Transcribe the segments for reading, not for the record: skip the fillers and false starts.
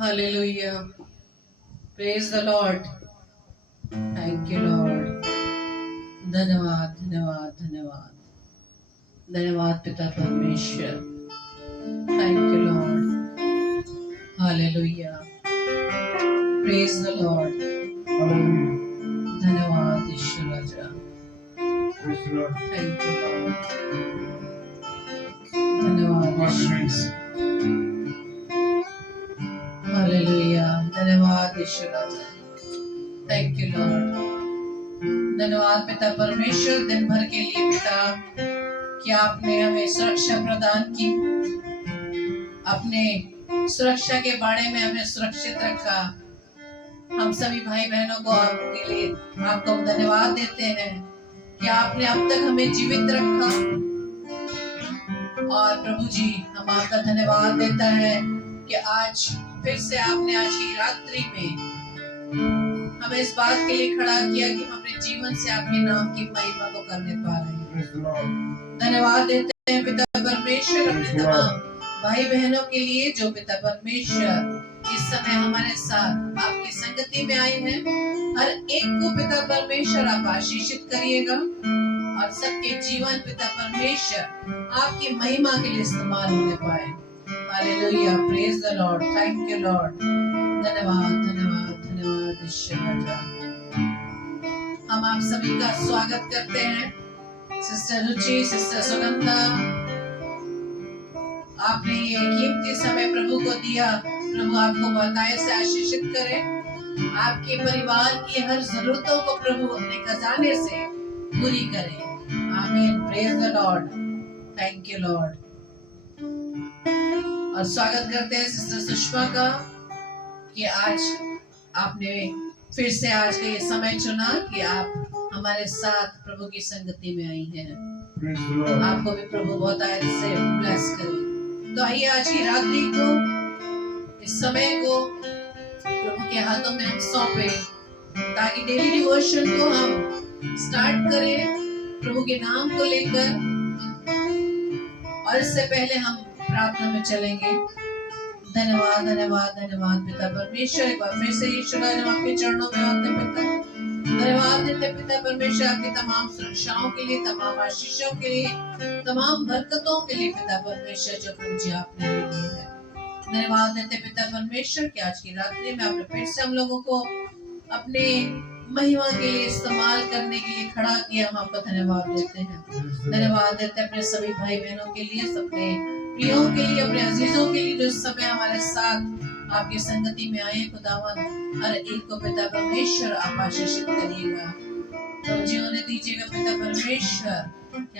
Hallelujah. Praise the Lord. Thank you, Lord. धन्यवाद धन्यवाद धन्यवाद धन्यवाद पिता परमेश्वर. Thank you, Lord. Hallelujah. Praise the Lord. धन्यवाद ईश्वर राजा. Thank you, Lord. धन्यवाद ईश्वर. Hallelujah. धन्यवाद ईश्वर राजा. Thank you, Lord. धन्यवाद पिता परमेश्वर दिन भर के लिए पिता कि आपने हमें सुरक्षा प्रदान की, अपने सुरक्षा के बारे में हमें सुरक्षित रखा. हम सभी भाई बहनों को आपके लिए आपको धन्यवाद देते हैं कि आपने अब तक हमें जीवित रखा. और प्रभु जी हम आपका धन्यवाद देता है कि आज फिर से आपने आज की रात्रि में हमें इस बात के लिए खड़ा किया कि हम अपने जीवन से आपके नाम की महिमा को करने पा रहे हैं. धन्यवाद देते हैं पिता परमेश्वर अपने तमाम भाई बहनों के लिए जो पिता परमेश्वर इस समय हमारे साथ आपकी संगति में आए हैं. हर एक को पिता परमेश्वर आप आशीषित करिएगा और सबके जीवन पिता परमेश्वर आपकी महिमा के लिए इस्तेमाल होने पाए. Hallelujah. Praise the Lord. Thank you Lord. धन्यवाद धन्यवाद धन्यवाद ईश्वर राजा. हम आप सभी का स्वागत करते हैं. सिस्टर रुचि, सिस्टर सुगंधा, आपने ये कीमती समय प्रभु को दिया. प्रभु आपको बहुतायत से आशीषित करे. आपके परिवार की हर जरूरतों को प्रभु अपने खजाने से पूरी करे. आमीन. Praise the Lord. Thank you Lord. और स्वागत करते हैं सिस्टर सुषमा का कि आज आपने फिर से आज का ये समय चुना कि आप हमारे साथ प्रभु की संगति में आई हैं. आपको भी प्रभु बहुत आयत से ब्लेस करे. तो आइए आज की रात्रि को, इस समय को प्रभु के हाथों में हम सौंपे ताकि डेली डिवोशन को हम स्टार्ट करें प्रभु के नाम को लेकर. और इससे पहले हम प्रार्थना में चलेंगे. धन्यवाद धन्यवाद धन्यवाद पिता परमेश्वर. एक बार फिर से ईश्वर हम आपके चरणों में आते पिता. धन्यवाद देते पिता परमेश्वर आपकी तमाम सुरक्षाओं के लिए, तमाम आशीषों के लिए, तमाम बरकतों के लिए पिता परमेश्वर जो प्रभु जी आपने दी है. धन्यवाद देते पिता परमेश्वर कि आज की रात्रि में आपने फिर से हम लोगों को अपने महिमा के लिए इस्तेमाल करने के लिए खड़ा किया. हम आपका धन्यवाद देते हैं. धन्यवाद देते अपने सभी भाई बहनों के लिए, अपने प्रियों के लिए, अपने अजीजों के लिए जो इस समय हमारे साथ आपकी संगति में आए. खुदावन हर एक को पिता परमेश्वर आप आशीषित करिएगा. प्रभु जी उन्हें दीजिएगा पिता परमेश्वर.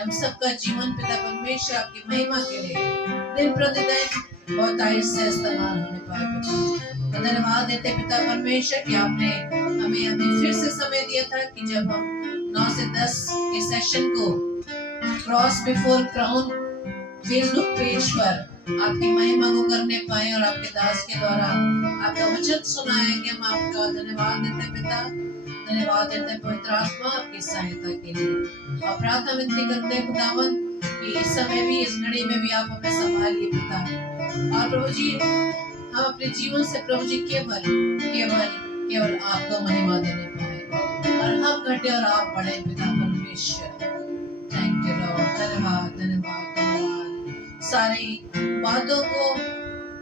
हम सबका जीवन पिता परमेश्वर आपकी महिमा के लिए दिन प्रतिदिन बहुत आयत से इस्तेमाल होने पाए. तो धन्यवाद देते पिता परमेश्वर कि आपने हमें फिर से समय दिया था कि जब हम 9 से 10 के सेशन को cross before crown Facebook page पर आपकी महिमा को करने पाए और आपके दास के द्वारा आपका वचन सुना है कि हम आपका धन्यवाद देते पिता. धन्यवाद देते पवित्र आत्मा आपकी सहायता के लिए. और प्रार्थना विनती करते हैं खुदावन कि इस समय भी, इस घड़ी में भी आप हमें संभालिए पिता. और प्रभु जी हम अपने जीवन से प्रभु जी केवल केवल केवल आपको महिमा देने पाए और हम घटे और आप बढ़े पिता परमेश्वर. Thank you Lord. धन्यवाद धन्यवाद धन्यवाद. सारी बातों को,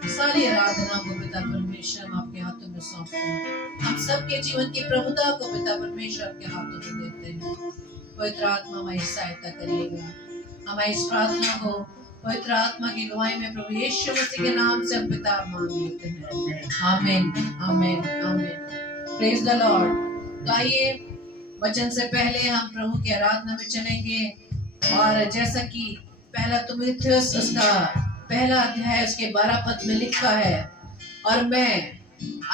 सारी आराधना को पिता परमेश्वर हम आपके हाथों में सौंपते हैं. हम सबके जीवन की प्रभुता को पिता परमेश्वर आपके हाथों में देते हैं. पवित्र आत्मा हमारी सहायता करिएगा. हमारी इस प्रार्थना को पवित्र आत्मा की गवाही में प्रभु यीशु मसीह के नाम से हम पिता मांग लेते हैं. आमीन आमीन आमीन. Praise the Lord. तो आइए वचन से पहले हम प्रभु की आराधना में चलेंगे. और जैसा कि पहला तीमुथियुस उसका पहला अध्याय उसके 12 पद में लिखा है, और मैं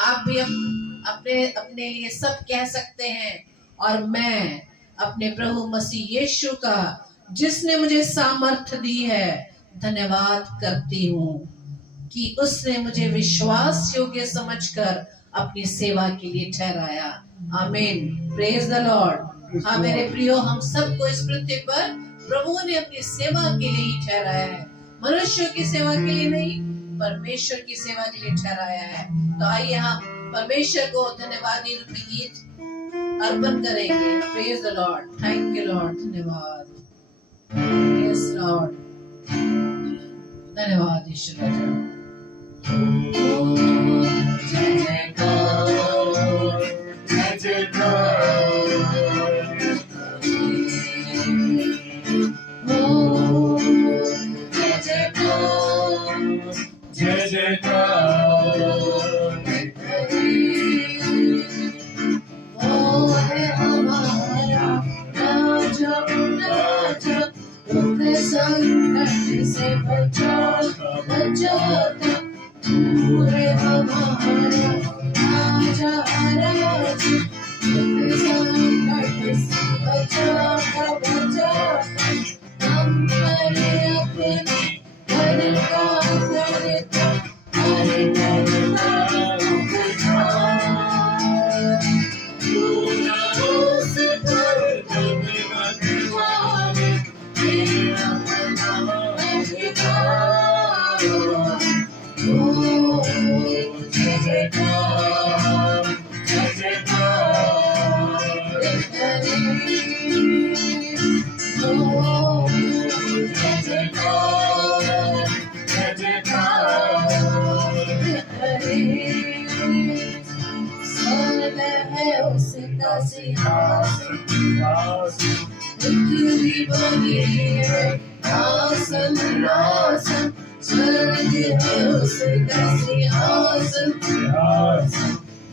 आप भी अपने अपने लिए सब कह सकते हैं, और मैं अपने प्रभु मसीह यीशु का जिसने मुझे सामर्थ्य दी है धन्यवाद करती हूँ कि उसने मुझे विश्वास योग्य समझकर अपनी सेवा के लिए ठहराया. आमीन. Praise the Lord. हाँ मेरे प्रियो, हम सबको इस पृथ्वी पर प्रभु ने अपनी सेवा के लिए ही ठहराया है. मनुष्यों की सेवा के लिए नहीं, परमेश्वर की सेवा के लिए ठहराया है। तो आइए हम परमेश्वर को धन्यवादी रूपी गीत अर्पण करेंगे। Praise the Lord, thank you Lord, धन्यवाद, यस लॉर्ड, धन्यवाद ईश्वर। जय जयकार, जय जयकार, जय जयकार, ओ है हमारा राजा, राजा, दुख संकट से बचाता, बचाता, तू है हमारा राजा, राजा, दुख संकट से बचाता, बचाता, हम पर अपनी करता, करता, हरे करता, उसका सिंहासन, पृथ्वी बनी है आसन, आसन, स्वर्ग है उसका सिंहासन,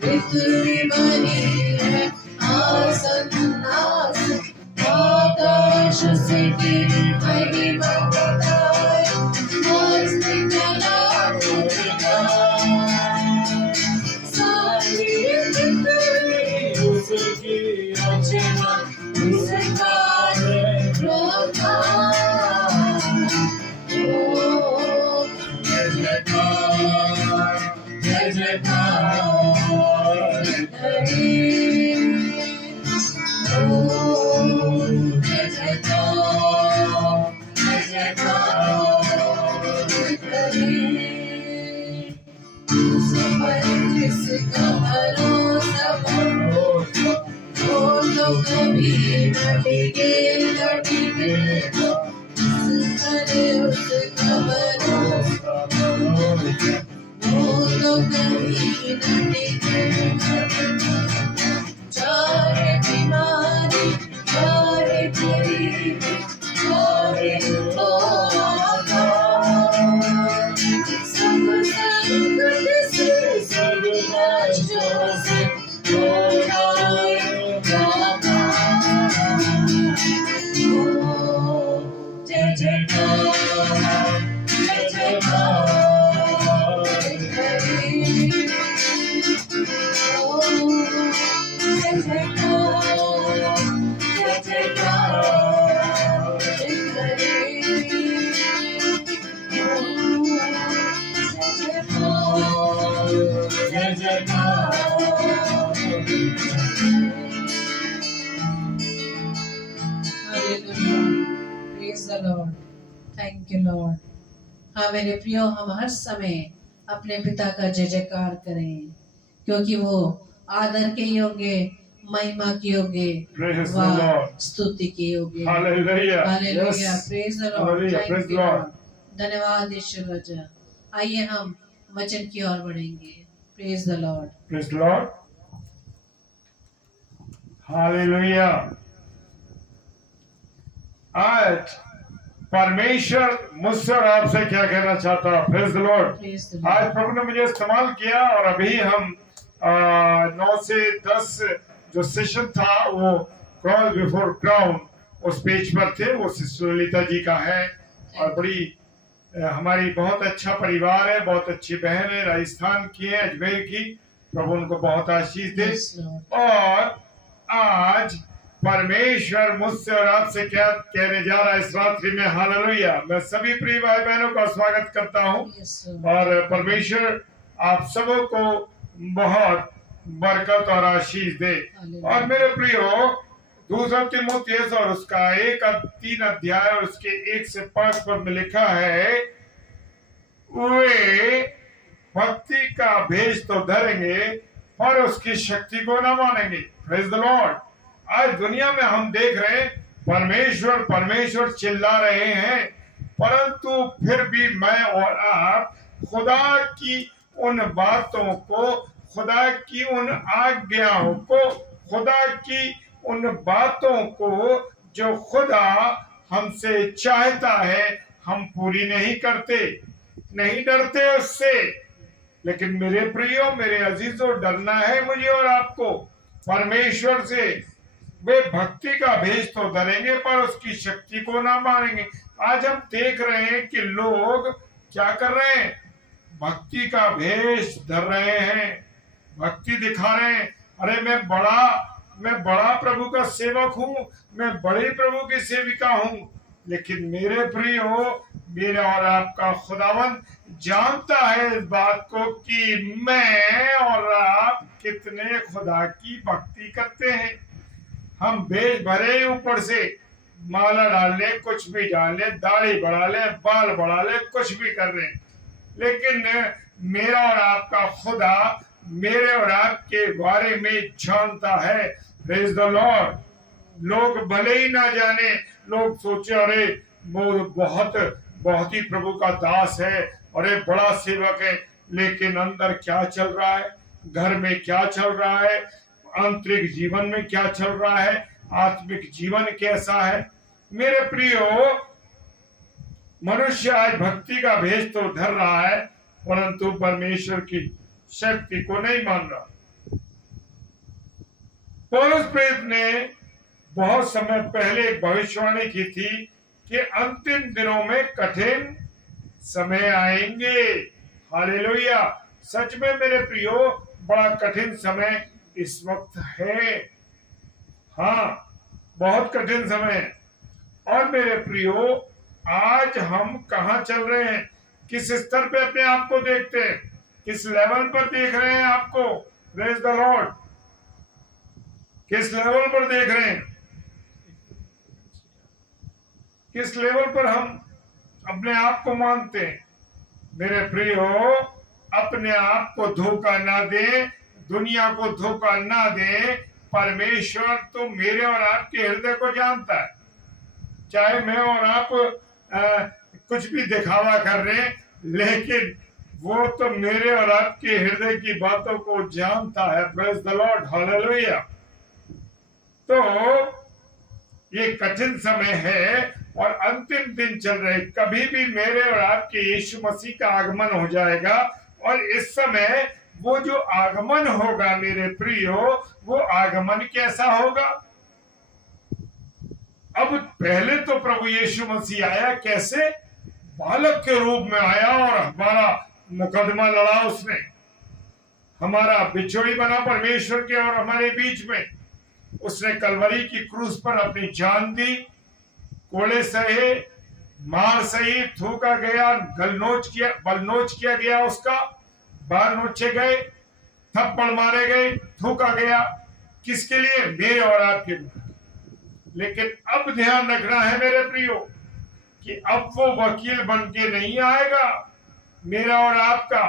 पृथ्वी बनी है आसन, आसन, आकाश से की महिमा बताए, मस्ती कला उसकी रचना, उसका प्रथा, ओ जय जयकार, जय जयकार, ओ जय जयकार, जय जयकार, जिसका भरोसा तो कभी न टिके, न टिके, जिस पर उसका भरोसा तो कभी न टिके, चाहे बीमारी, चाहे गरीबी, चाहे सब संकट से, सब कष्टों से जय जयकार, जय जयकार, जय जयकार, जय जयकार। Praise the Lord, thank you Lord। हाँ मेरे प्रियो, हम हर समय अपने पिता का जय जयकार करें, क्योंकि वो आदर के योग्य, महिमा के योग्य, व स्तुति के योग्य। Hallelujah, hallelujah, praise the Lord, praise Lord, धन्यवाद ईश्वर राजा। आइए हम वचन की ओर बढ़ेंगे। Praise the Lord, praise Lord, hallelujah. आज परमेश्वर मुझसे और आपसे क्या कहना चाहता है? Praise the Lord. आज प्रभु ने मुझे इस्तेमाल किया और अभी हम 9 से 10 जो सेशन था वो क्रॉस बिफोर क्राउन उस पेज पर थे। वो सिस्टर ललिता जी का है और बड़ी हमारी बहुत अच्छा परिवार है, बहुत अच्छी बहन है, राजस्थान की है, अजमेर की। प्रभु उनको बहुत आशीष दे। और आज परमेश्वर मुझसे और आपसे क्या कहने जा रहा है इस रात्रि में? हालेलुया। मैं सभी प्रिय भाई बहनों का स्वागत करता हूं और परमेश्वर आप सबों को बहुत बरकत और आशीष दे। और मेरे प्रियो, दूसरा तीमुथियुस और उसका 1-3 अध्याय और उसके 1 से 5 पद में लिखा है, वे भक्ति का भेष तो धरेंगे पर उसकी शक्ति को न मानेंगे। Praise the Lord. आज दुनिया में हम देख रहे हैं परमेश्वर परमेश्वर चिल्ला रहे हैं, परंतु फिर भी मैं और आप खुदा की उन बातों को, खुदा की उन आज्ञाओं को, खुदा की उन बातों को जो खुदा हमसे चाहता है हम पूरी नहीं करते, नहीं डरते उससे। लेकिन मेरे प्रियो, मेरे अजीजों, डरना है मुझे और आपको परमेश्वर से। वे भक्ति का भेष तो धरेंगे पर उसकी शक्ति को ना मानेंगे। आज हम देख रहे हैं कि लोग क्या कर रहे हैं, भक्ति का भेष धर रहे हैं, भक्ति दिखा रहे हैं। अरे मैं बड़ा प्रभु का सेवक हूँ, मैं बड़े प्रभु की सेविका हूँ। लेकिन मेरे प्रियो, मेरा और आपका खुदावन जानता है इस बात को कि मैं और आप कितने खुदा की भक्ति करते हैं। हम भेष भरे ऊपर से माला डाल ले, कुछ भी डाल ले, दाढ़ी बढ़ा ले, बाल बढ़ा ले, कुछ भी कर रहे हैं, लेकिन मेरा और आपका खुदा मेरे और आपके बारे में जानता है। Praise the Lord. लोग भले ही ना जाने, लोग सोचे अरे वो बहुत ही प्रभु का दास है, अरे बड़ा सेवक है, लेकिन अंदर क्या चल रहा है, घर में क्या चल रहा है, आंतरिक जीवन में क्या चल रहा है, आत्मिक जीवन कैसा है। मेरे प्रियो, मनुष्य आज भक्ति का भेष तो धर रहा है परंतु परमेश्वर की शक्ति को नहीं मान रहा। पौलुस प्रेरित ने बहुत समय पहले एक भविष्यवाणी की थी कि अंतिम दिनों में कठिन समय आएंगे। हालेलुया। सच में मेरे प्रियो, बड़ा कठिन समय इस वक्त है। हाँ, बहुत कठिन समय। और मेरे प्रियो, आज हम कहाँ चल रहे हैं, किस स्तर पे अपने आप को देखते हैं, किस लेवल पर देख रहे हैं आपको। Praise the Lord. किस लेवल पर देख रहे हैं, किस लेवल पर हम अपने आप को मानते हैं। मेरे प्रियो, अपने आप को धोखा ना दे, दुनिया को धोखा ना दे। परमेश्वर तो मेरे और आपके हृदय को जानता है। चाहे मैं और आप कुछ भी दिखावा कर रहे हैं, लेकिन वो तो मेरे और आपके हृदय की बातों को जानता है। Praise the Lord. हालेलुया। तो ये कठिन समय है और अंतिम दिन चल रहे। कभी भी मेरे और आपके यीशु मसीह का आगमन हो जाएगा, और इस समय वो जो आगमन होगा मेरे प्रियो, वो आगमन कैसा होगा। अब पहले तो प्रभु यीशु मसीह आया कैसे, बालक के रूप में आया और हमारा मुकदमा लड़ा उसने, हमारा बिछोड़ी बना परमेश्वर के और हमारे बीच में। उसने कलवरी की क्रूस पर अपनी जान दी, कोड़े सहे, मार सही, थूका गया, बलनोच किया गया, उसका बाल नोचे गए, थप्पड़ मारे गए, थूका गया। किसके लिए, मेरे और आपके लिए। लेकिन अब ध्यान रखना है मेरे प्रियो कि अब वो वकील बन के नहीं आएगा मेरा और आपका,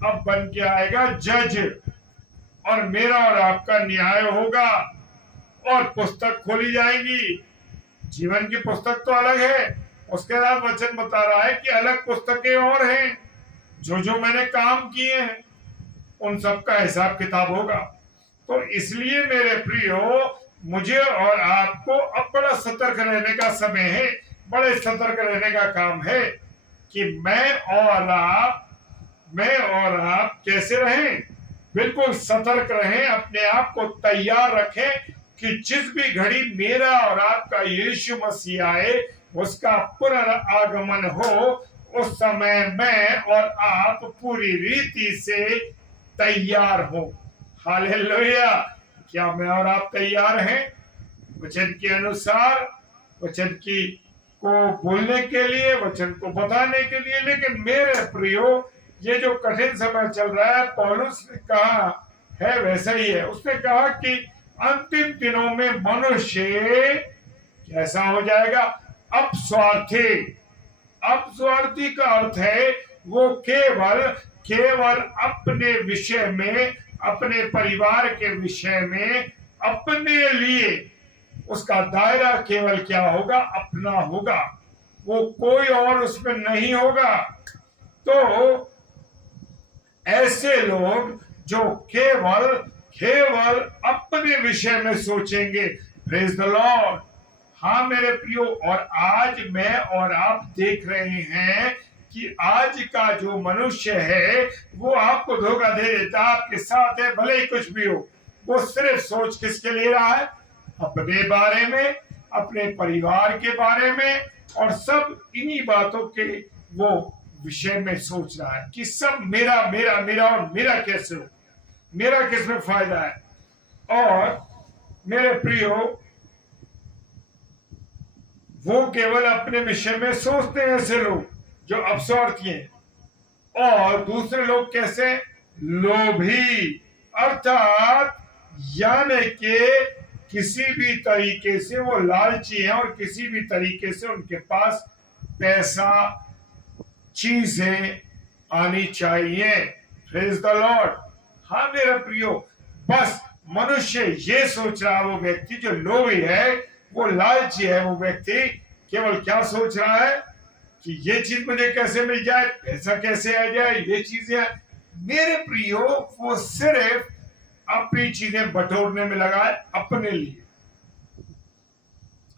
अब बन के आएगा जज, और मेरा और आपका न्याय होगा और पुस्तक खोली जाएगी। जीवन की पुस्तक तो अलग है, उसके बाद वचन बता रहा है कि अलग पुस्तकें और हैं। जो मैंने काम किए हैं उन सब का हिसाब किताब होगा। तो इसलिए मेरे प्रियो, मुझे और आपको अब बड़ा सतर्क रहने का समय है, बड़े सतर्क रहने का काम है कि मैं और आप कैसे रहें। बिल्कुल सतर्क रहें, अपने आप को तैयार रखें कि जिस भी घड़ी मेरा और आपका यीशु मसीह आए, उसका पुनरागमन हो, उस समय मैं और आप पूरी रीति से तैयार हो। हालेलुया। क्या मैं और आप तैयार हैं वचन के अनुसार, वचन की को बोलने के लिए, वचन को बताने के लिए। लेकिन मेरे प्रियो, ये जो कठिन समय चल रहा है, पौलुस ने कहा है वैसा ही है। उसने कहा कि अंतिम दिनों में मनुष्य कैसा हो जाएगा, अपस्वार्थी। अपस्वार्थी का अर्थ है वो केवल अपने विषय में, अपने परिवार के विषय में, अपने लिए उसका दायरा केवल क्या होगा? अपना होगा, वो कोई और उसमें नहीं होगा। तो ऐसे लोग जो केवल अपने विषय में सोचेंगे, प्रेज द लॉर्ड। हाँ मेरे प्रियो, और आज मैं और आप देख रहे हैं कि आज का जो मनुष्य है वो आपको धोखा दे देता, आपके साथ है भले ही कुछ भी हो, वो सिर्फ सोच किसके ले रहा है? अपने बारे में, अपने परिवार के बारे में, और सब इन्हीं बातों के वो विषय में सोच रहा है कि सब मेरा मेरा मेरा और मेरा कैसे हो, मेरा किसमें फायदा है। और मेरे प्रियो, वो केवल अपने विषय में सोचते हैं ऐसे लोग जो अपस्वार्थी हैं। और दूसरे लोग कैसे? लोभी, अर्थात यानी कि किसी भी तरीके से वो लालची हैं और किसी भी तरीके से उनके पास पैसा, चीजें आनी चाहिए। Praise the Lord. हाँ मेरा प्रियो, बस मनुष्य ये सोच रहा है, वो व्यक्ति जो लोभी है, वो लालची है, वो व्यक्ति केवल क्या सोच रहा है कि ये चीज मुझे कैसे मिल जाए, पैसा कैसे आ जाए, ये चीजें। मेरे प्रियो, वो सिर्फ अपनी चीजें बटोरने में लगा है, अपने लिए।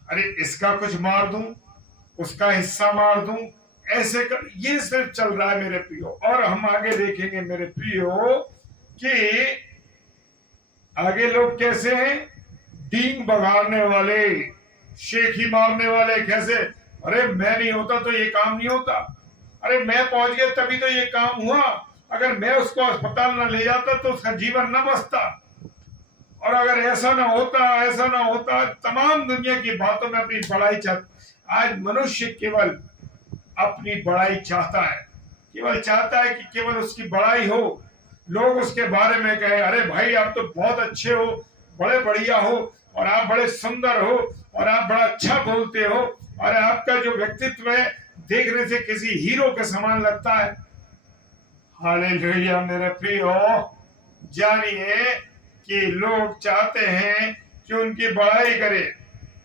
अरे इसका कुछ मार दूं, उसका हिस्सा मार दूं, ऐसे कर, ये सिर्फ चल रहा है मेरे प्रियो। और हम आगे देखेंगे मेरे प्रियो कि आगे लोग कैसे हैं? डींग बगाड़ने वाले, शेखी मारने वाले। कैसे? अरे मैं नहीं होता तो ये काम नहीं होता, अरे मैं पहुंच गया तभी तो ये काम हुआ, अगर मैं उसको अस्पताल न ले जाता तो उसका जीवन न बचता, और अगर ऐसा ना होता, तमाम दुनिया की बातों में अपनी बड़ाई चाहता। आज मनुष्य केवल अपनी बड़ाई चाहता है, केवल चाहता है कि केवल उसकी बड़ाई हो, लोग उसके बारे में कहे, अरे भाई आप तो बहुत अच्छे हो, बड़े बढ़िया हो, और आप बड़े सुंदर हो, और आप बड़ा अच्छा बोलते हो, और आपका जो व्यक्तित्व है देखने से किसी हीरो के समान लगता है। हालेलुया मेरे प्रियो, जानिए कि लोग चाहते हैं कि उनकी बड़ाई करे,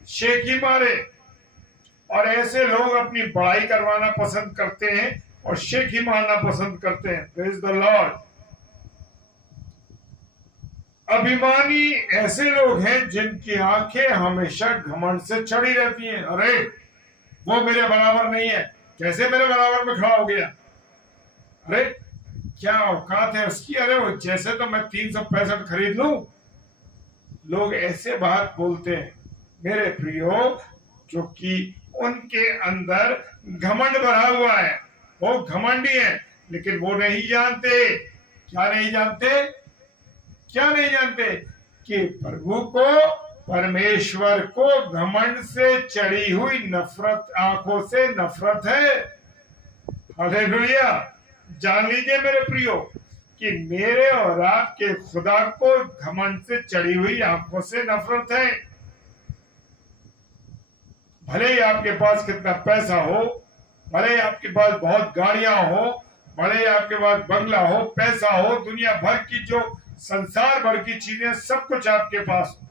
शेखी मारे, और ऐसे लोग अपनी बड़ाई करवाना पसंद करते हैं और शेखी मारना पसंद करते हैं। Praise the Lord. अभिमानी ऐसे लोग हैं जिनकी आंखें हमेशा घमंड से चढ़ी रहती हैं। अरे वो मेरे बराबर नहीं है, कैसे मेरे बराबर में खड़ा हो गया, अरे क्या औकात है उसकी, अरे वो जैसे तो मैं 365 खरीद लूं। लोग ऐसे बात बोलते हैं मेरे प्रियो, जो कि उनके अंदर घमंड भरा हुआ है, वो घमंडी है, लेकिन वो नहीं जानते। क्या नहीं जानते? कि प्रभु को, परमेश्वर को घमंड से चढ़ी हुई नफरत, आंखों से नफरत है। हालेलुया। जान लीजिए मेरे प्रियो कि मेरे और आपके खुदा को घमंड से चढ़ी हुई आंखों से नफरत है। भले ही आपके पास कितना पैसा हो, भले ही आपके पास बहुत गाड़ियां हो, भले ही आपके पास बंगला हो, पैसा हो, दुनिया भर की जो संसार भर की चीजें, सब कुछ आपके पास हो,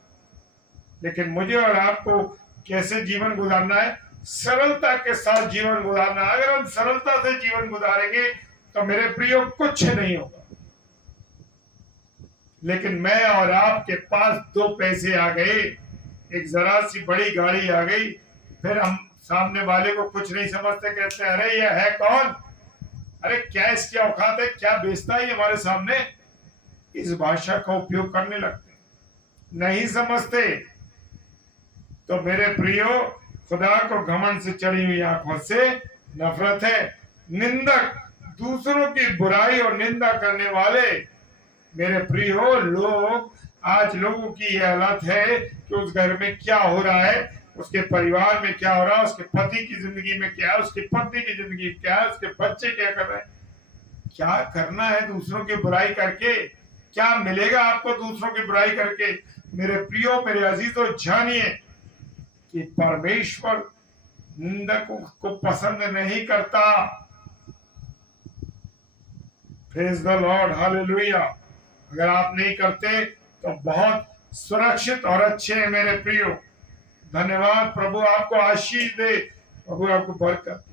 लेकिन मुझे और आपको कैसे जीवन गुजारना है? सरलता के साथ जीवन गुजारना। अगर हम सरलता से जीवन गुजारेंगे तो मेरे प्रियो कुछ नहीं होगा। लेकिन मैं और आपके पास 2 पैसे आ गए, एक जरा सी बड़ी गाड़ी आ गई, फिर हम सामने वाले को कुछ नहीं समझते, कहते हैं अरे ये है कौन, अरे क्या इसकी औकात है, क्या बेचता है हमारे सामने। इस भाषा का उपयोग करने लगते, नहीं समझते। तो मेरे प्रियो, खुदा को घमंड से चढ़ी हुई आंखों से नफरत है। निंदक, दूसरों की बुराई और निंदा करने वाले, मेरे प्रियो लोग, आज लोगों की यह हालत है कि उस घर में क्या हो रहा है, उसके परिवार में क्या हो रहा है, उसके पति की जिंदगी में क्या है, उसकी पत्नी की जिंदगी क्या है, उसके बच्चे क्या कर रहे हैं। क्या करना है दूसरों की बुराई करके? क्या मिलेगा आपको दूसरों की बुराई करके? मेरे प्रियो, मेरे अजीजों, जानिए कि परमेश्वर निंदकों को पसंद नहीं करता। Praise the Lord, hallelujah. अगर आप नहीं करते तो बहुत सुरक्षित और अच्छे हैं मेरे प्रियो। धन्यवाद, प्रभु आपको आशीष दे, प्रभु आपको बरकत।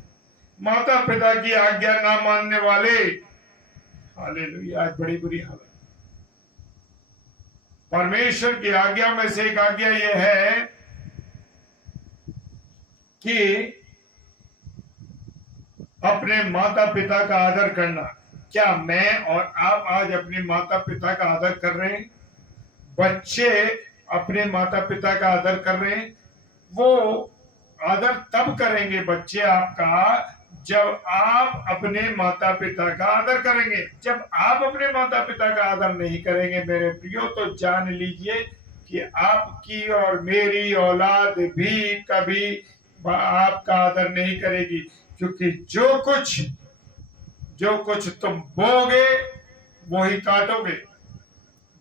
माता पिता की आज्ञा ना मानने वाले, हालेलुया, आज बड़ी बुरी हालत। परमेश्वर की आज्ञा में से एक आज्ञा यह है कि अपने माता पिता का आदर करना। क्या मैं और आप आज अपने माता पिता का आदर कर रहे हैं? बच्चे अपने माता पिता का आदर कर रहे हैं। वो आदर तब करेंगे बच्चे आपका जब आप अपने माता पिता का आदर करेंगे। जब आप अपने माता पिता का आदर नहीं करेंगे मेरे प्रियो, तो जान लीजिए कि आपकी और मेरी औलाद भी कभी आपका आदर नहीं करेगी। क्योंकि जो कुछ तुम बोगे वो ही काटोगे।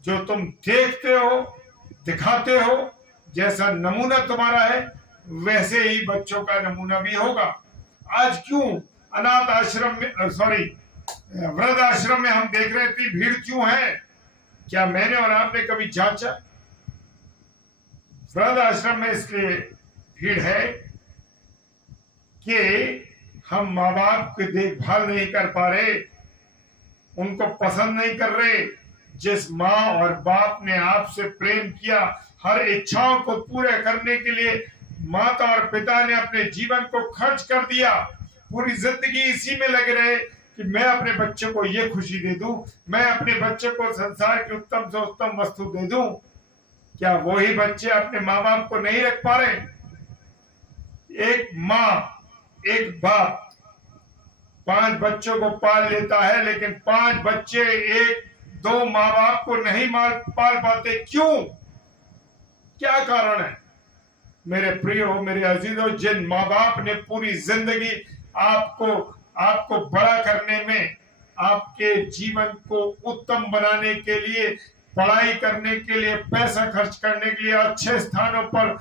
जो तुम देखते हो, दिखाते हो, जैसा नमूना तुम्हारा है वैसे ही बच्चों का नमूना भी होगा। आज क्यों अनाथ आश्रम में, वृद्ध आश्रम में हम देख रहे थे भीड़ क्यों है? क्या मैंने और आपने कभी जांचा? वृद्ध आश्रम में इसलिए भीड़ है कि हम माँ बाप की देखभाल नहीं कर पा रहे, उनको पसंद नहीं कर रहे। जिस माँ और बाप ने आपसे प्रेम किया, हर इच्छाओं को पूरे करने के लिए माता और पिता ने अपने जीवन को खर्च कर दिया, पूरी जिंदगी इसी में लगे रहे कि मैं अपने बच्चे को ये खुशी दे दूं, मैं अपने बच्चे को संसार की उत्तम से उत्तम वस्तु दे दूं। क्या वही बच्चे अपने माँ बाप को नहीं रख पा रहे? एक माँ एक बाप 5 बच्चों को पाल लेता है, लेकिन 5 बच्चे 1-2 माँ बाप को नहीं पाल पाते। क्यों? क्या कारण है? मेरे प्रियो, मेरे अजीजों, जिन माँ बाप ने पूरी जिंदगी आपको बड़ा करने में, आपके जीवन को उत्तम बनाने के लिए, पढ़ाई करने के लिए, पैसा खर्च करने के लिए, अच्छे स्थानों पर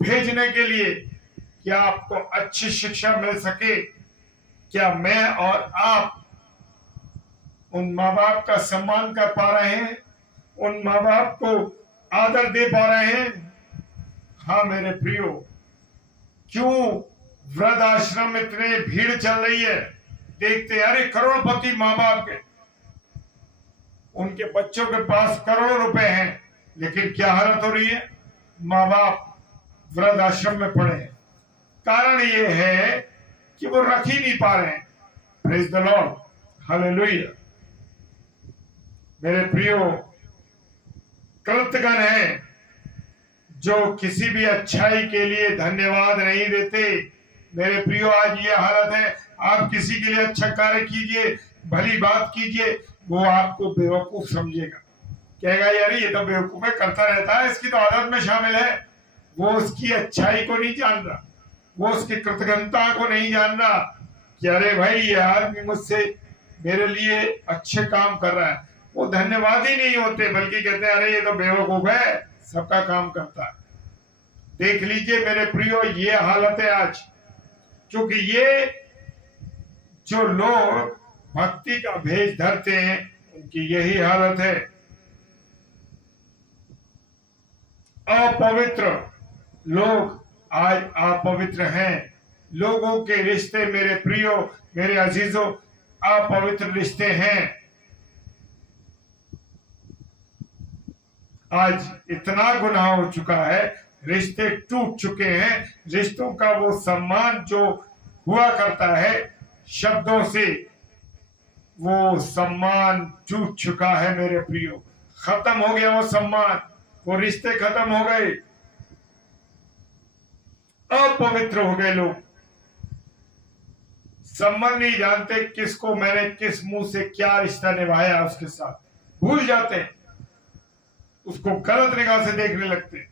भेजने के लिए, क्या आपको अच्छी शिक्षा मिल सके, क्या मैं और आप उन माँ बाप का सम्मान कर पा रहे हैं? उन माँ बाप को आदर दे पा रहे हैं? हाँ मेरे प्रियो, क्यों वृद्ध आश्रम में इतने भीड़ चल रही है? देखते अरे करोड़पति माँ बाप के, उनके बच्चों के पास करोड़ों रुपए हैं, लेकिन क्या हालत हो रही है? माँ बाप वृद्ध आश्रम में पड़े हैं। कारण ये है कि वो रख ही नहीं पा रहे हैं। Praise the Lord, hallelujah. मेरे प्रियो, कृतज्ञ हैं जो किसी भी अच्छाई के लिए धन्यवाद नहीं देते। मेरे प्रियो, आज ये हालत है, आप किसी के लिए अच्छा कार्य कीजिए, भली बात कीजिए, वो आपको बेवकूफ समझेगा, कहेगा यार ये तो बेवकूफ है, करता रहता है, इसकी तो आदत में शामिल है। वो उसकी अच्छाई को नहीं जान रहा, वो उसकी कृतज्ञता को नहीं जान रहा कि अरे भाई ये आदमी मुझसे, मेरे लिए अच्छे काम कर रहा है। वो धन्यवाद ही नहीं होते, बल्कि कहते हैं अरे ये तो बेवकूफ है, सबका काम करता है। देख लीजिए मेरे प्रियो, ये हालत है आज। क्योंकि ये जो लोग भक्ति का भेष धरते हैं, उनकी यही हालत है। अपवित्र लोग आज अपवित्र हैं। लोगों के रिश्ते, मेरे प्रियो, मेरे अजीजों, अपवित्र रिश्ते हैं। आज इतना गुनाह हो चुका है, रिश्ते टूट चुके हैं, रिश्तों का वो सम्मान जो हुआ करता है शब्दों से, वो सम्मान टूट चुका है मेरे प्रियो। खत्म हो गया वो सम्मान, वो रिश्ते खत्म हो गए, अपवित्र हो गए लोग। संबंध नहीं जानते किसको मैंने किस मुंह से क्या रिश्ता निभाया, उसके साथ भूल जाते हैं, उसको गलत निगाह से देखने लगते हैं।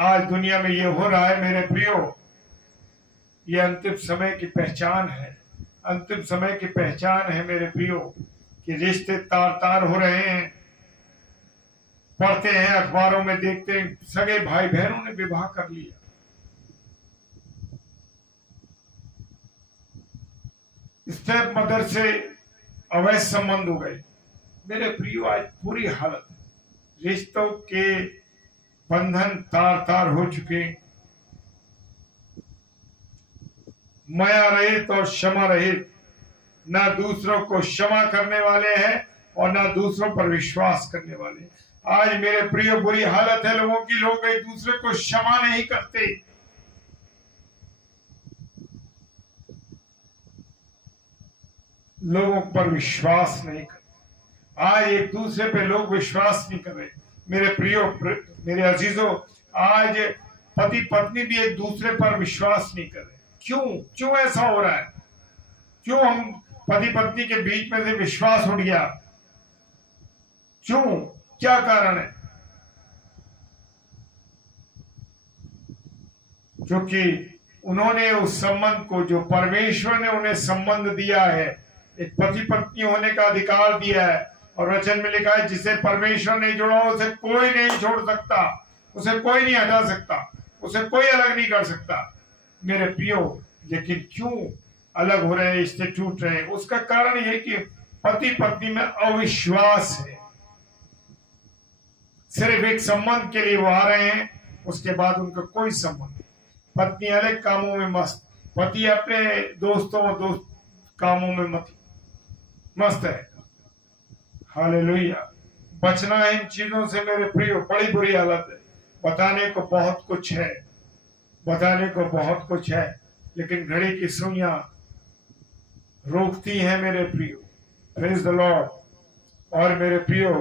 आज दुनिया में ये हो रहा है मेरे प्रियो। ये अंतिम समय की पहचान है, अंतिम समय की पहचान है मेरे प्रियो, कि रिश्ते तार तार हो रहे हैं। पढ़ते हैं अखबारों में, देखते हैं सगे भाई बहनों ने विवाह कर लिया। स्टेप मदर से अवैध संबंध हो गए। मेरे प्रियो, आज पूरी हालत, रिश्तों के बंधन तार तार हो चुके। माया रहित और क्षमा रहित, ना दूसरों को क्षमा करने वाले हैं और ना दूसरों पर विश्वास करने वाले। आज मेरे प्रियो बुरी हालत है लोगों की, लोग एक दूसरे को क्षमा नहीं करते। लोगों पर विश्वास नहीं करते। आज एक दूसरे पे लोग विश्वास नहीं कर रहे। मेरे प्रियो, मेरे अजीजों, आज पति पत्नी भी एक दूसरे पर विश्वास नहीं कर रहे। क्यों ऐसा हो रहा है? क्यों हम पति पत्नी के बीच में से विश्वास उठ गया? क्या कारण है? क्योंकि उन्होंने उस संबंध को, जो परमेश्वर ने उन्हें संबंध दिया है, एक पति पत्नी होने का अधिकार दिया है, और वचन में लिखा है जिसे परमेश्वर ने जोड़ा उसे कोई नहीं छोड़ सकता, उसे कोई नहीं हटा सकता, उसे कोई अलग नहीं कर सकता। मेरे प्रियो, लेकिन क्यों अलग हो रहे हैं, रिश्ते टूट रहे हैं? उसका कारण यह कि पति पत्नी में अविश्वास है। सिर्फ एक संबंध के लिए वो आ रहे हैं, उसके बाद उनका कोई संबंध। पत्नी अलग कामों में मस्त, पति अपने दोस्त कामों में मस्त है। हालेलुया। बचना है इन चीजों से मेरे प्रियो, बड़ी बुरी हालत है। बताने को बहुत कुछ है, लेकिन घड़ी की सुइयां रोकती हैं मेरे प्रियो। Praise the Lord. और मेरे प्रियो,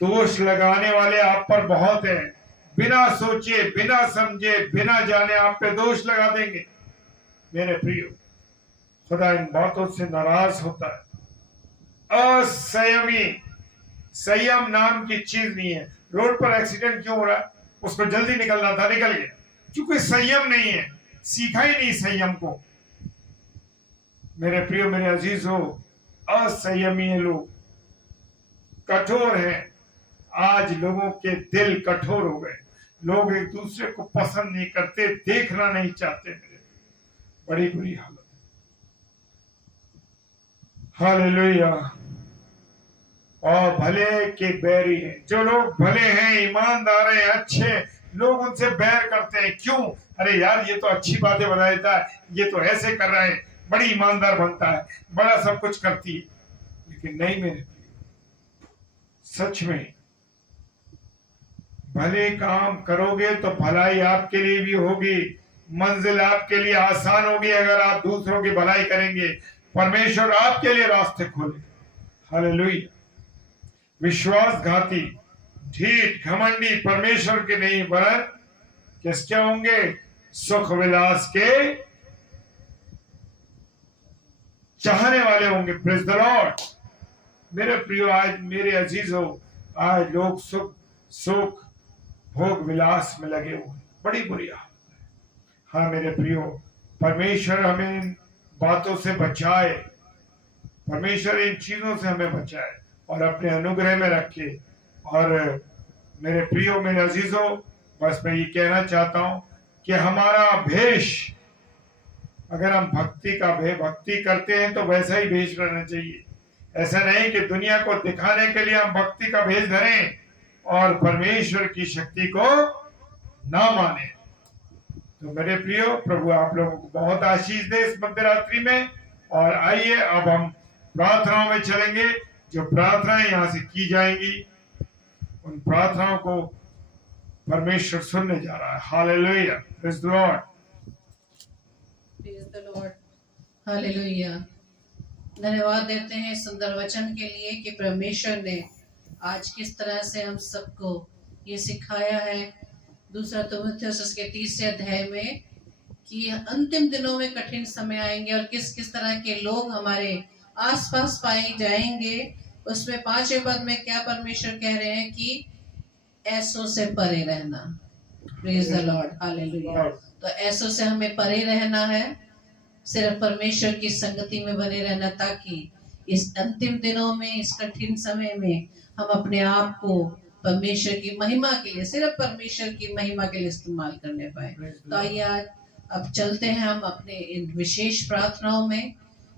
दोष लगाने वाले आप पर बहुत हैं। बिना सोचे, बिना समझे, बिना जाने आप पे दोष लगा देंगे। मेरे प्रियो, खुदा इन बातों से नाराज होता है। संयम नाम की चीज नहीं है। रोड पर एक्सीडेंट क्यों हो रहा है? उसको जल्दी निकलना था, निकल गया, क्योंकि संयम नहीं है, सीखा ही नहीं संयम को। मेरे प्रियो, मेरे अजीज हो, असंयमी है लोग, कठोर हैं। आज लोगों के दिल कठोर हो गए। लोग एक दूसरे को पसंद नहीं करते, देखना नहीं चाहते। मेरे बड़ी बुरी हालत। हालेलुया। और भले के बैरी हैं। जो लोग भले हैं, ईमानदार हैं, अच्छे लोग, उनसे बैर करते हैं। क्यों? अरे यार, ये तो अच्छी बातें बता देता है, ये तो ऐसे कर रहा है, बड़ी ईमानदार बनता है, बड़ा सब कुछ करती है। लेकिन नहीं मेरे, सच में भले काम करोगे तो भलाई आपके लिए भी होगी, मंजिल आपके लिए आसान होगी अगर आप दूसरों की भलाई करेंगे। परमेश्वर आपके लिए रास्ते खोले। हालेलुया। विश्वासघाती, ढीठ, घमंडी परमेश्वर के नहीं, वरन किसके होंगे? सुख विलास के चाहने वाले होंगे। Praise the Lord. मेरे प्रियो, आज मेरे अजीजों, आज लोग सुख भोग विलास में लगे हुए, बड़ी बुरी हालत है। हाँ मेरे प्रियो, परमेश्वर हमें इन बातों से बचाए, परमेश्वर इन चीजों से हमें बचाए और अपने अनुग्रह में रखे। और मेरे प्रियो, मेरे अजीजों, बस मैं ये कहना चाहता हूं कि हमारा भेष, अगर हम भक्ति करते हैं तो वैसा ही भेष रहना चाहिए। ऐसा नहीं कि दुनिया को दिखाने के लिए हम भक्ति का भेष धरें और परमेश्वर की शक्ति को ना माने। तो मेरे प्रियो, प्रभु आप लोगों को बहुत आशीष दे इस मध्यरात्रि में। और आइए अब हम प्रार्थनाओं में चलेंगे। जो प्रार्थनाएं यहाँ से की जाएंगी, उन प्रार्थनाओं को परमेश्वर सुनने जा रहा है। Hallelujah. Praise the Lord. Praise the Lord. Hallelujah. धन्यवाद देते हैं सुंदर वचन के लिए कि परमेश्वर ने आज किस तरह से हम सबको ये सिखाया है। दूसरा तीमुथियुस उसके 3 अध्याय में कि अंतिम दिनों में कठिन समय आएंगे और किस किस तरह के लोग हमारे आसपास पाए जाएंगे। उसमें 5वें पद में क्या परमेश्वर कह रहे हैं कि ऐसों से परे रहना। Praise the Lord. हालेलुया। तो ऐसों से हमें परे रहना है, सिर्फ परमेश्वर की संगति में बने रहना, ताकि इस अंतिम दिनों में, इस कठिन समय में हम अपने आप को परमेश्वर की महिमा के लिए, सिर्फ परमेश्वर की महिमा के लिए इस्तेमाल करने पाए। तो आइए आज अब चलते हैं हम अपने इन विशेष प्रार्थनाओं में,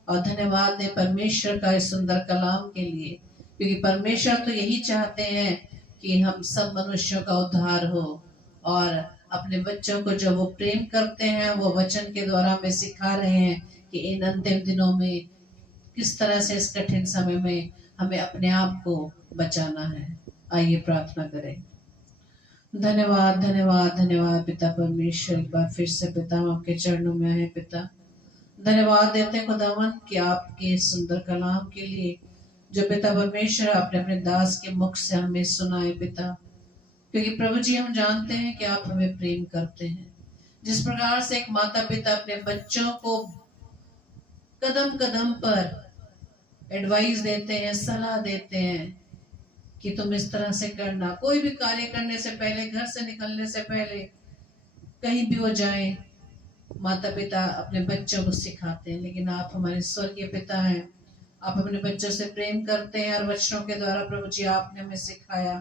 और धन्यवाद दें परमेश्वर का इस सुंदर कलाम के लिए, क्योंकि परमेश्वर तो यही चाहते हैं कि हम सब मनुष्यों का उद्धार हो। और अपने बच्चों को जो वो प्रेम करते हैं, वो वचन के द्वारा हमें सिखा रहे हैं कि इन अंतिम दिनों में किस तरह से इस कठिन समय में हमें अपने आप को बचाना है। आइए प्रार्थना करें। धन्यवाद धन्यवाद धन्यवाद पिता परमेश्वर, एक बार फिर से पिता हम आपके चरणों में आए पिता। धन्यवाद देते हैं खुदावन कि आपके सुंदर कलाम के लिए जो पिता परमेश्वर आपने अपने दास के मुख से हमें सुनाए पिता, क्योंकि प्रभु जी हम जानते हैं कि आप हमें प्रेम करते हैं। जिस प्रकार से एक माता पिता अपने बच्चों को कदम कदम पर एडवाइस देते हैं, सलाह देते हैं कि तुम इस तरह से करना, कोई भी कार्य करने से पहले, घर से निकलने से पहले, कहीं भी वो जाए, माता पिता अपने बच्चों को सिखाते हैं। लेकिन आप हमारे स्वर्गीय पिता हैं, आप अपने बच्चों से प्रेम करते हैं, और वचनों के द्वारा प्रभु जी आपने हमें सिखाया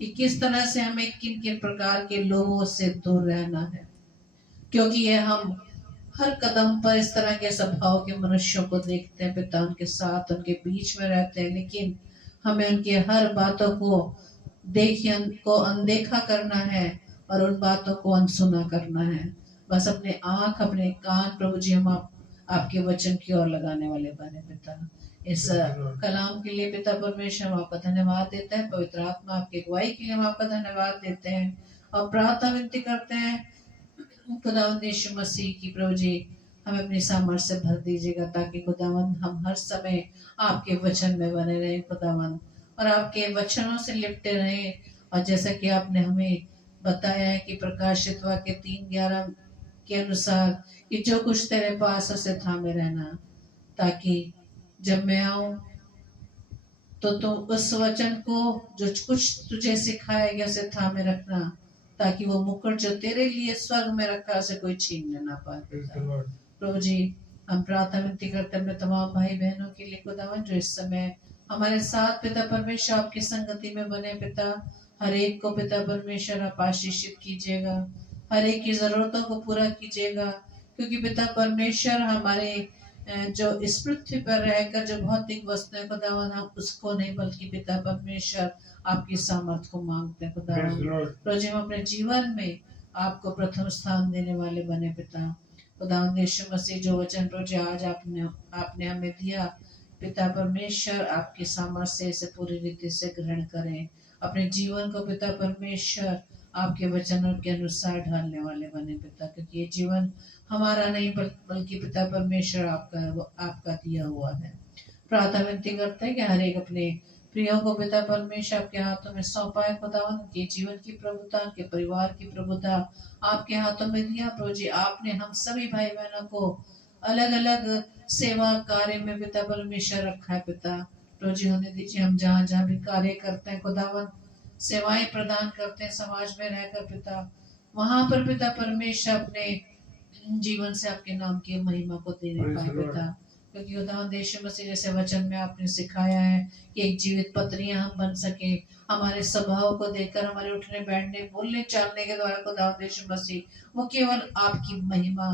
कि किस तरह से हमें किन किन प्रकार के लोगों से दूर रहना है, क्योंकि ये हम हर कदम पर इस तरह के स्वभाव के मनुष्यों को देखते हैं पिता, उनके साथ उनके बीच में रहते हैं, लेकिन हमें उनकी हर बातों को देखिए को अनदेखा करना है और उन बातों को अनसुना करना है। बस अपने आंख अपने कान प्रभु जी हम आपके वचन की ओर लगाने वाले बने पिता। इस कलाम के लिए पिता परमेश्वर हम आपका धन्यवाद देते हैं। पवित्र आत्मा आपकी अगुवाई के लिए हम आपका धन्यवाद देते हैं और प्रार्थना विनती करते हैं खुदावंद यीशु मसीह की प्रभु जी हमें अपनी सामर्थ्य से भर दीजिएगा, ताकि खुदावंद हम हर समय आपके वचन में बने रहें खुदावंद, और आपके वचनों से लिपटे रहें। और जैसा कि आपने हमें बताया है कि प्रकाशित वाक्य 3:11 के अनुसार कि जो कुछ तेरे पास उसे थामे रहना, ताकि जब मैं आऊं तो तुम उस वचन को जो कुछ तुझे सिखाया गया उसे थामे रखना, ताकि वो मुकुट जो तेरे लिए स्वर्ग में रखा उसे कोई छीन ना पाए। प्रभु जी हम प्रार्थना विनती करते हैं तमाम भाई बहनों के लिए खुदावन, जो इस समय हमारे साथ पिता परमेश्वर आपकी संगति में बने पिता, हर एक को पिता परमेश्वर आप आशीषित कीजिएगा, हर एक की जरूरतों को पूरा कीजिएगा, क्योंकि पिता परमेश्वर हमारे जो इस पृथ्वी पर रहकर जो भौतिक वस्तुएं खुदावन हम उसको नहीं बल्कि पिता परमेश्वर आपकी सामर्थ को मांगते हैं खुदावन। रोज हम अपने जीवन में आपको प्रथम स्थान देने वाले बने पिता। खुदावन यीशु मसीह जो वचन रोज आज आपने हमें दिया पिता परमेश्वर आपकी सामर्थ से इसे पूरी रीति से ग्रहण करें, अपने जीवन को पिता परमेश्वर आपके वचनों के अनुसार ढालने वाले बने पिता, क्योंकि ये जीवन हमारा नहीं बल्कि पिता परमेश्वर आपका दिया हुआ है। प्रार्थना विनती करते हैं कि हर एक अपने प्रियों को पिता परमेश्वर आपके हाथों में सौंपा है खुदावन, के जीवन की प्रभुता, के परिवार की प्रभुता आपके हाथों में दिया। प्रभु जी आपने हम सभी भाई बहनों को अलग अलग सेवा कार्य में पिता परमेश्वर रखा है पिता। प्रभु जी होने दीजिए हम जहाँ जहाँ भी कार्य करते हैं खुदावन, सेवाएं प्रदान करते हैं समाज में रहकर पिता, वहां पर पिता परमेश्वर अपने जीवन से आपके नाम की महिमा को देने पाए पिता, क्योंकि खुदावंद यीशु मसीह जैसे वचन में आपने सिखाया है कि एक जीवित पत्रियां हम बन सके, हमारे स्वभाव को देखकर हमारे उठने बैठने बोलने चालने के द्वारा खुदावंद यीशु मसीह वो केवल आपकी महिमा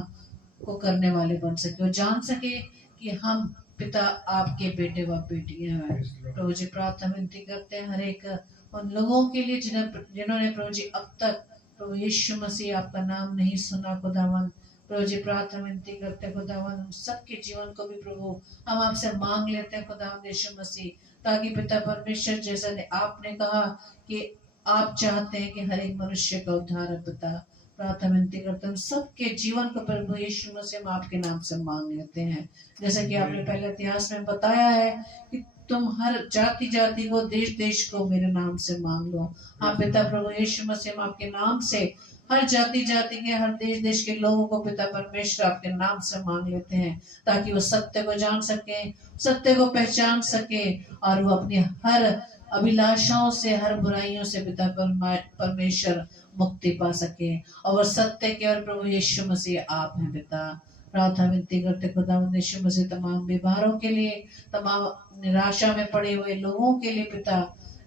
को करने वाले बन सके, वो जान सके कि हम पिता आपके बेटे व बेटियां हैं। प्रभु जी प्रार्थना विनती करते हैं हर एक उन लोगों के लिए जिन्होंने प्रभु जी अब तक प्रभु यीशु मसीह आपका नाम नहीं सुना खुदावन। प्रभु जी प्रार्थना विनती करते हैं खुदावन हम सबके जीवन को भी प्रभु हम आपसे मांग लेते हैं खुदावन यीशु मसीह, ताकि पिता परमेश्वर जैसा आपने कहा कि आप चाहते हैं कि हर एक मनुष्य का उद्धार है पिता। प्रार्थना विनती करते हैं सबके जीवन को प्रभु यीशु मसीह हम आपके नाम से मांग लेते हैं, जैसा कि आपने पहले इतिहास में बताया है कि तुम हर जाति जाति को देश देश को मेरे नाम से मांग लो। हाँ पिता प्रभु यीशु मसीह हम आपके नाम से हर जाति जाति के हर देश देश के लोगों को पिता परमेश्वर आपके नाम से मांग लेते हैं, ताकि वो सत्य को जान सके, सत्य को पहचान सके और वो अपनी हर अभिलाषाओं से हर बुराइयों से पिता परमेश्वर मुक्ति पा सके, और वो सत्य के और प्रभु यीशु मसीह आप हैं पिता। प्रार्थना विनती करते खुदावंद यीशु मसीह तमाम बीमारों के लिए, तमाम निराशा में पड़े हुए लोगों के लिए पिता,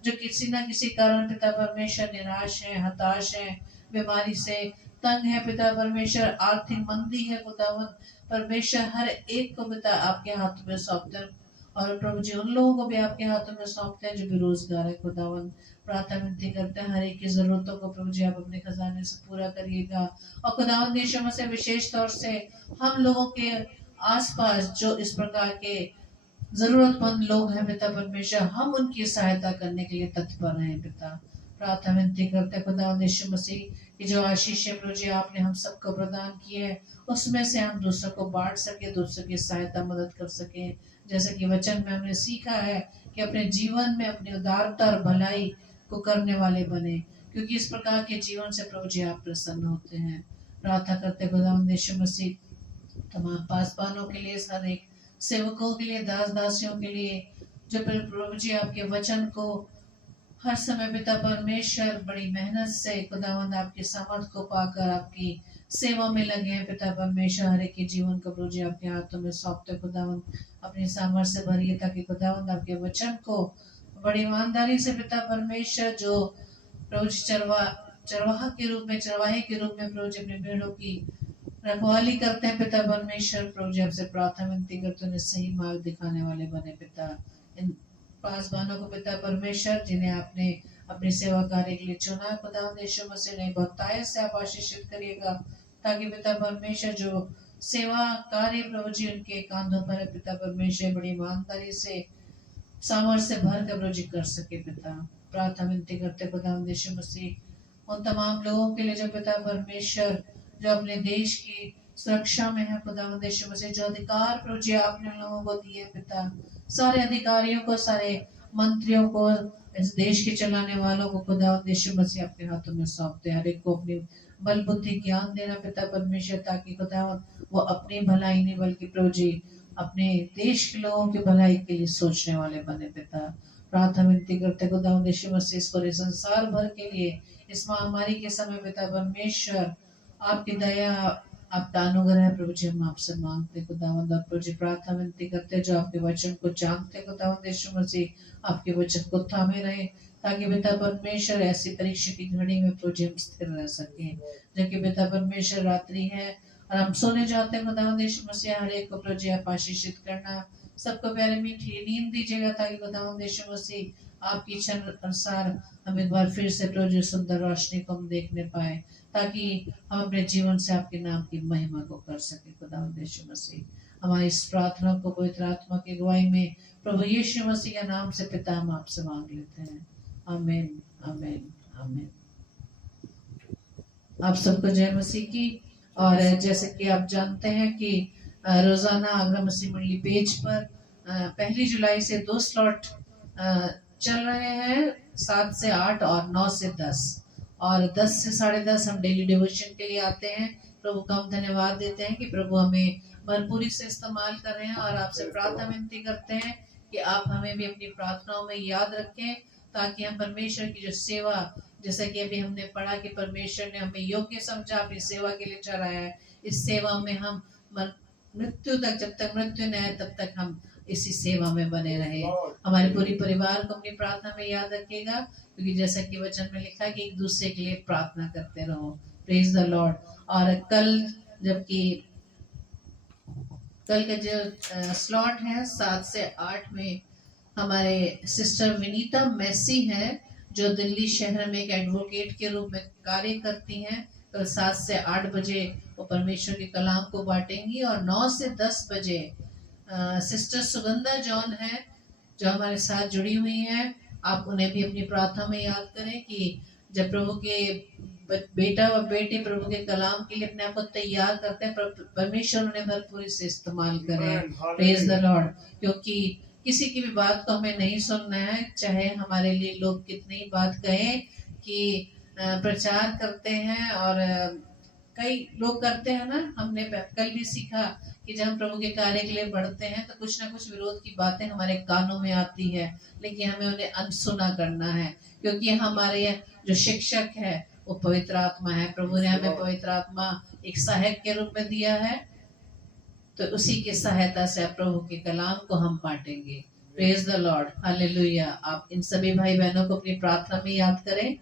जो किसी न किसी कारण पिता परमेश्वर निराश है, हताश है, बीमारी से तंग है पिता परमेश्वर, आर्थिक मंदी है खुदावन परमेश्वर, हर एक को पिता आपके हाथ में सौंपते हैं। और प्रभु जी उन लोगों को भी आपके हाथों में सौंपते हैं जो बेरोजगार है खुदावन। प्रार्थना विनती करते हैं हर एक की जरूरतों को प्रभु जी आप अपने खजाने से पूरा करिएगा। और खुदावन देशों में से विशेष तौर से हम लोगों के आसपास जो इस प्रकार के जरूरतमंद लोग हैं पिता परमेश्वर, हम उनकी सहायता करने के लिए तत्पर हैं पिता। प्रार्थना विनती करते हैं खुदा यीशु मसीह की जो आशीष है प्रभु जी आपने हम सबको प्रदान की है, उसमें से हम दूसरों को बांट सके, दूसरों की सहायता मदद कर सके। जैसे कि वचन में हमने सीखा है कि अपने जीवन में अपनी उदारता और भलाई को करने वाले बने, क्योंकि इस प्रकार के जीवन से प्रभु जी आप प्रसन्न होते हैं। प्रार्थना करते खुदा यीशु मसीह तमाम पासवानों के लिए, सारे सेवकों के लिए, दास दासियों के लिए जो प्रभु जी आपके वचन को हर समय पिता परमेश्वर बड़ी मेहनत से खुदावंद आपकी समर्थ को पाकर आपकी सेवा में लगे हैं पिता परमेश्वर, हर एक के जीवन को प्रभु जी आपके हाथों में सौंपते खुदावंद अपनी सामर्थ्य से भरिए, ताकि खुदावंद आपके वचन को बड़ी ईमानदारी से पिता परमेश्वर जो प्रभु जी चरवाहे के रूप में प्रभु जी अपने भेड़ों की रखवाली करते हैं पिता परमेश्वर, प्रभु जी आपसे प्रार्थना विनती करते हैं सही मार्ग दिखाने वाले बने पिता। इन पासवानों को पिता परमेश्वर जिन्हें आपने अपनी सेवा कार्य के लिए चुना, खुदा यीशु मसीह ने बहुतायत से आप आशीषित करिएगा, ताकि पिता परमेश्वर जो सेवा कार्य प्रभु जी उनके कांधों पर है पिता परमेश्वर, बड़ी ईमानदारी से सामर्थ्य से भर कर प्रभु जी कर सके पिता। प्रार्थना विनती करते खुदा यीशु मसीह उन तमाम लोगों के लिए जो पिता परमेश्वर जो अपने देश की सुरक्षा में है खुदा यीशु मसीह, जो अधिकार प्रभु जी आपने लोगों को दिए पिता, सारे अधिकारियों को, सारे मंत्रियों को, इस देश के चलाने वालों को खुदा यीशु मसीह आपके हाथों में सौंपते, हर एक को अपनी बल बुद्धि ज्ञान देना पिता परमेश्वर, ताकि खुदा वो अपनी भलाई नहीं बल्कि प्रभु जी अपने देश के लोगों की भलाई के लिए सोचने वाले बने पिता। प्रार्थना विनती करते खुदा यीशु मसीह इस पूरे संसार भर के लिए इस महामारी के समय पिता परमेश्वर आपकी दया, आपका अनुग्रह प्रभु जी हम आपसे मांगते खुदावंद। और प्रभु जी प्रार्थना विनती करते जो आपके वचन को जानते खुदावंद यीशु मसीह आपके वचन को थामे रहे, ताकि पिता परमेश्वर ऐसी परीक्षा की घड़ी में प्रभु जी हम स्थिर रह सके, जबकि पिता परमेश्वर रात्रि है और हम सोने जाते हैं खुदावंद यीशु मसीह, हर एक को प्रभु जी आप आशीषित करना, सबको प्यारे मीठी नींद दीजिएगा, ताकि खुदावंद यीशु मसीह आपकी इच्छा अनुसार हम एक बार फिर से प्रभु जी सुंदर रोशनी को हम देखने पाए, ताकि हम अपने जीवन से आपके नाम की महिमा को कर सके खुदावंद यीशु मसीह। हमारी इस प्रार्थना को पवित्र आत्मा की अगुवाई में प्रभु यीशु मसीह के नाम से पिता हम आपसे मांग लेते हैं, आमीन आमीन आमीन। आप सबको जय मसीह की। और जैसे कि आप जानते हैं कि रोजाना आगरा मसीह मंडली पेज पर 1 जुलाई से 2 स्लॉट चल रहे हैं, 7 से 8 और 9 से 10 और 10 से 10:30 हम डेली डिवोशन के लिए आते हैं। प्रभु का हम धन्यवाद देते हैं कि प्रभु हमें भरपूरी से इस्तेमाल कर रहे हैं, और आपसे प्रार्थना विनती करते हैं कि आप हमें भी अपनी प्रार्थनाओं में याद रखें, ताकि हम परमेश्वर की जो सेवा, जैसे कि अभी हमने पढ़ा कि परमेश्वर ने हमें योग्य समझा अपनी सेवा के लिए ठहराया है, इस सेवा में हम मृत्यु तक, जब तक मृत्यु न आए तब तक हम इसी सेवा में बने रहे। हमारे पूरी परिवार को अपनी प्रार्थना में याद रखिएगा, क्योंकि जैसा कि वचन में लिखा कि एक दूसरे के लिए प्रार्थना करते रहो। Praise the Lord. और कल का जो स्लॉट है 7 से 8 में हमारे सिस्टर विनीता मैसी है, जो दिल्ली शहर में एक एडवोकेट के रूप में कार्य करती हैं। कल 7 से 8 बजे वो परमेश्वर के कलाम को बांटेंगी, और 9 से 10 बजे सिस्टर सुगंधा जॉन है जो हमारे साथ जुड़ी हुई हैं। आप उन्हें भी अपनी प्रार्थना में याद करें कि जब प्रभु के बेटा व बेटी प्रभु के कलाम के लिए अपने आप को तैयार करते हैं, परमेश्वर उन्हें भरपूरी से इस्तेमाल करें। Praise the Lord. क्योंकि किसी की भी बात को हमें नहीं सुनना है, चाहे हमारे लिए लोग कितनी बात कहें कि प्रचार करते हैं, और कई लोग करते हैं ना। हमने कल भी सीखा कि जब हम प्रभु के कार्य के लिए बढ़ते हैं तो कुछ ना कुछ विरोध की बातें हमारे कानों में आती है, लेकिन हमें उन्हें अनसुना करना है, क्योंकि हमारे जो शिक्षक है वो पवित्र आत्मा है। प्रभु ने हमें पवित्र आत्मा एक सहायक के रूप में दिया है, तो उसी की सहायता से प्रभु के कलाम को हम बांटेंगे। Praise the Lord, hallelujah. आप इन सभी भाई बहनों को अपनी प्रार्थना में याद करें।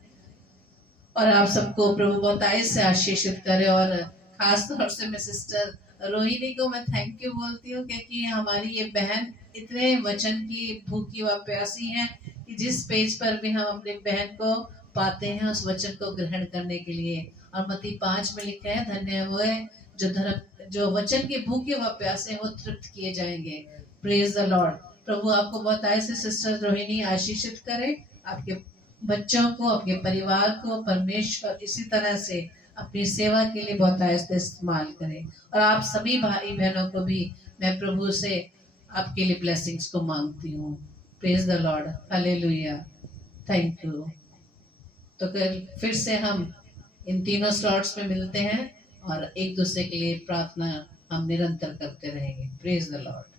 और आप सबको प्रभु बहुत आयत से आशीषित करे। और खास तौर से मैं सिस्टर रोहिणी को मैं थैंक यू बोलती हूँ, क्योंकि हमारी ये बहन इतने वचन की भूखी व प्यासी है कि जिस पेज पर भी हम अपनी बहन को पाते हैं उस वचन को ग्रहण करने के लिए। और मत्ती 5 में लिखा है, धन्य वो है जो वचन के भूखे व प्यासे वो तृप्त किए जाएंगे। Praise the Lord. प्रभु आपको बहुत आय से सिस्टर रोहिणी आशीषित करे, आपके बच्चों को, आपके परिवार को परमेश्वर इसी तरह से अपनी सेवा के लिए बहुत आय से इस्तेमाल करे। और आप सभी भाई बहनों को भी मैं प्रभु से आपके लिए ब्लेसिंग्स को मांगती हूँ। Praise the Lord, hallelujah, thank you. तो फिर से हम इन तीनों स्लॉट्स में मिलते हैं और एक दूसरे के लिए प्रार्थना हम निरंतर करते रहेंगे। Praise the Lord.